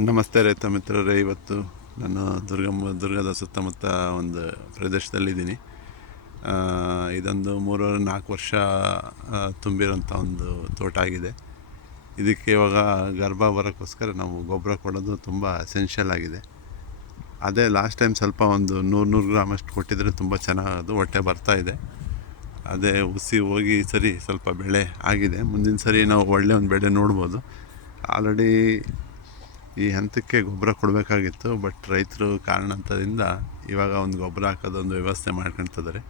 ನಮಸ್ತೆ ರೈತ ಮಿತ್ರರೇ. ಇವತ್ತು ನಾನು ದುರ್ಗದ ಸುತ್ತಮುತ್ತ ಒಂದು ಪ್ರದೇಶದಲ್ಲಿದ್ದೀನಿ. ಇದೊಂದು 3-4 ವರ್ಷ ತುಂಬಿರೋಂಥ ಒಂದು ತೋಟ ಆಗಿದೆ. ಇದಕ್ಕೆ ಇವಾಗ ಗರ್ಭ ಬರೋಕ್ಕೋಸ್ಕರ ನಾವು ಗೊಬ್ಬರ ಕೊಡೋದು ತುಂಬ ಎಸೆನ್ಷಿಯಲ್ ಆಗಿದೆ. ಅದೇ ಲಾಸ್ಟ್ ಟೈಮ್ ಸ್ವಲ್ಪ ಒಂದು 100 ಗ್ರಾಮ್ ಅಷ್ಟು ಕೊಟ್ಟಿದ್ರೆ ತುಂಬ ಚೆನ್ನಾಗದು ಹೊಟ್ಟೆ ಬರ್ತಾಯಿದೆ. ಅದೇ ಹುಸಿ ಹೋಗಿ ಸರಿ ಸ್ವಲ್ಪ ಬೆಳೆ ಆಗಿದೆ. ಮುಂದಿನ ಸರಿ ನಾವು ಒಳ್ಳೆಯ ಒಂದು ಬೆಳೆ ನೋಡ್ಬೋದು. ಆಲ್ರೆಡಿ ಈ ಹಂತಕ್ಕೆ ಗೊಬ್ಬರ ಕೊಡಬೇಕಾಗಿತ್ತು, ಬಟ್ ರೈತರು ಕಾರಣಾಂತರದಿಂದ ಇವಾಗ ಒಂದು ಗೊಬ್ಬರ ಹಾಕೋದೊಂದು ವ್ಯವಸ್ಥೆ ಮಾಡ್ಕೊಳ್ತಿದ್ದಾರೆ.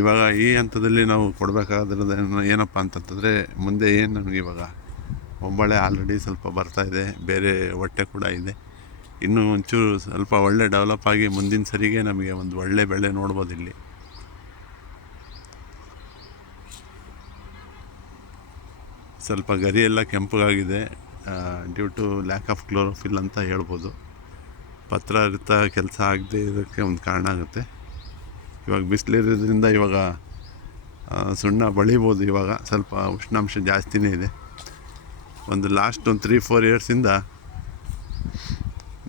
ಇವಾಗ ಈ ಹಂತದಲ್ಲಿ ನಾವು ಕೊಡಬೇಕಾದ್ರದ್ದು ಏನಪ್ಪ ಅಂತಂತಂದರೆ, ಮುಂದೆ ಏನು ನಮಗೆ ಇವಾಗ ಹೊಂಬಾಳೆ ಆಲ್ರೆಡಿ ಸ್ವಲ್ಪ ಬರ್ತಾಯಿದೆ, ಬೇರೆ ಹೊಟ್ಟೆ ಕೂಡ ಇದೆ. ಇನ್ನೂ ಒಂಚೂರು ಸ್ವಲ್ಪ ಒಳ್ಳೆ ಡೆವಲಪ್ ಆಗಿ ಮುಂದಿನ ಸರಿಗೆ ನಮಗೆ ಒಂದು ಒಳ್ಳೆ ಬೆಳೆ ನೋಡ್ಬೋದು. ಇಲ್ಲಿ ಸ್ವಲ್ಪ ಗರಿ ಎಲ್ಲ ಕೆಂಪಗಾಗಿದೆ, due to lack of chlorophyll ಅಂತ ಹೇಳ್ಬೋದು. ಪತ್ರಹರಿತ ಕೆಲಸ ಆಗದೆ ಇರೋಕ್ಕೆ ಒಂದು ಕಾರಣ ಆಗುತ್ತೆ. ಇವಾಗ ಬಿಸಿಲಿರೋದ್ರಿಂದ ಇವಾಗ ಸುಣ್ಣ ಬಳಿಬೋದು. ಇವಾಗ ಸ್ವಲ್ಪ ಉಷ್ಣಾಂಶ ಜಾಸ್ತಿನೇ ಇದೆ. ಒಂದು ಲಾಸ್ಟ್ ಒಂದು 3-4 ಇಯರ್ಸಿಂದ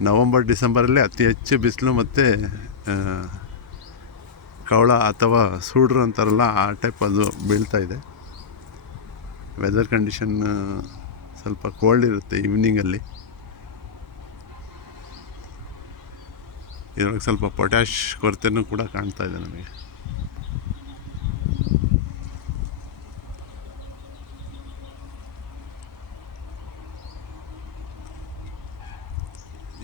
ನವಂಬರ್-ಡಿಸೆಂಬರಲ್ಲಿ ಅತಿ ಹೆಚ್ಚು ಬಿಸಿಲು ಮತ್ತು ಕವಳ ಅಥವಾ ಸೂಡ್ರು ಅಂತಾರಲ್ಲ, ಆ ಟೈಪ್ ಅದು ಬೀಳ್ತಾಯಿದೆ. ವೆದರ್ ಕಂಡೀಷನ್ ಸ್ವಲ್ಪ ಕೋಲ್ಡ್ ಇರುತ್ತೆ ಈವ್ನಿಂಗಲ್ಲಿ. ಇದ್ರೊಳಗೆ ಸ್ವಲ್ಪ ಪೊಟ್ಯಾಶ್ ಕೊರತೆನೂ ಕೂಡ ಕಾಣ್ತಾ ಇದೆ ನಮಗೆ.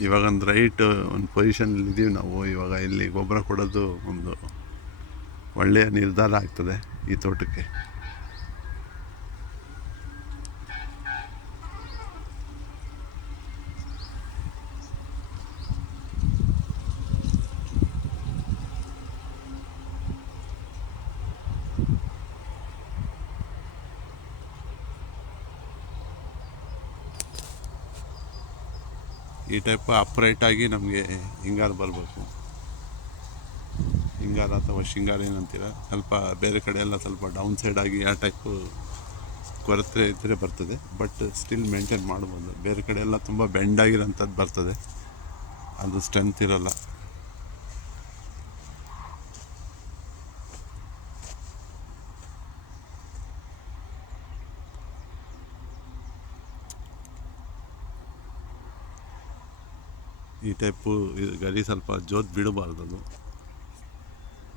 ಇವಾಗ ಒಂದು ಒಂದು ಪೊಸಿಷನಲ್ಲಿ ಇದ್ದೀವಿ ನಾವು. ಇವಾಗ ಇಲ್ಲಿ ಗೊಬ್ಬರ ಕೊಡೋದು ಒಂದು ಒಳ್ಳೆಯ ನಿರ್ಧಾರ ಆಗ್ತದೆ ಈ ತೋಟಕ್ಕೆ. ಈ ಟೈಪ್ ಅಪ್ರೈಟಾಗಿ ನಮಗೆ ಹಿಂಗಾರು ಬರಬೇಕು. ಹಿಂಗಾರು ಅಥವಾ ಶಿಂಗಾರು ಏನಂತೀರ, ಸ್ವಲ್ಪ ಬೇರೆ ಕಡೆ ಎಲ್ಲ ಸ್ವಲ್ಪ ಡೌನ್ ಸೈಡ್ ಆಗಿ ಆ ಟೈಪು ಕೊರತೆ ಇದ್ದರೆ ಬರ್ತದೆ. ಬಟ್ ಸ್ಟಿಲ್ ಮೇಂಟೈನ್ ಮಾಡ್ಬೋದು. ಬೇರೆ ಕಡೆ ಎಲ್ಲ ತುಂಬ ಬೆಂಡಾಗಿರೋಂಥದ್ದು ಬರ್ತದೆ, ಅದು ಸ್ಟ್ರೆಂತ್ ಇರೋಲ್ಲ. ಈ ಟೈಪು ಗರಿ ಸ್ವಲ್ಪ ಜೋತ್ ಬಿಡಬಾರ್ದು, ಅದು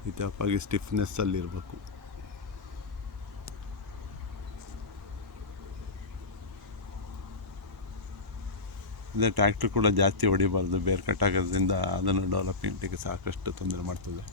ಈ ಟೈಪಾಗಿ ಸ್ಟಿಫ್ನೆಸ್ಸಲ್ಲಿರಬೇಕು. ಅದೇ ಟ್ರ್ಯಾಕ್ಟ್ರ್ ಕೂಡ ಜಾಸ್ತಿ ಹೊಡಿಬಾರ್ದು, ಬೇರೆ ಕಟ್ಟಾಗೋದ್ರಿಂದ ಅದನ್ನು ಡೆವಲಪ್ಮೆಂಟಿಗೆ ಸಾಕಷ್ಟು ತೊಂದರೆ ಮಾಡ್ತದೆ.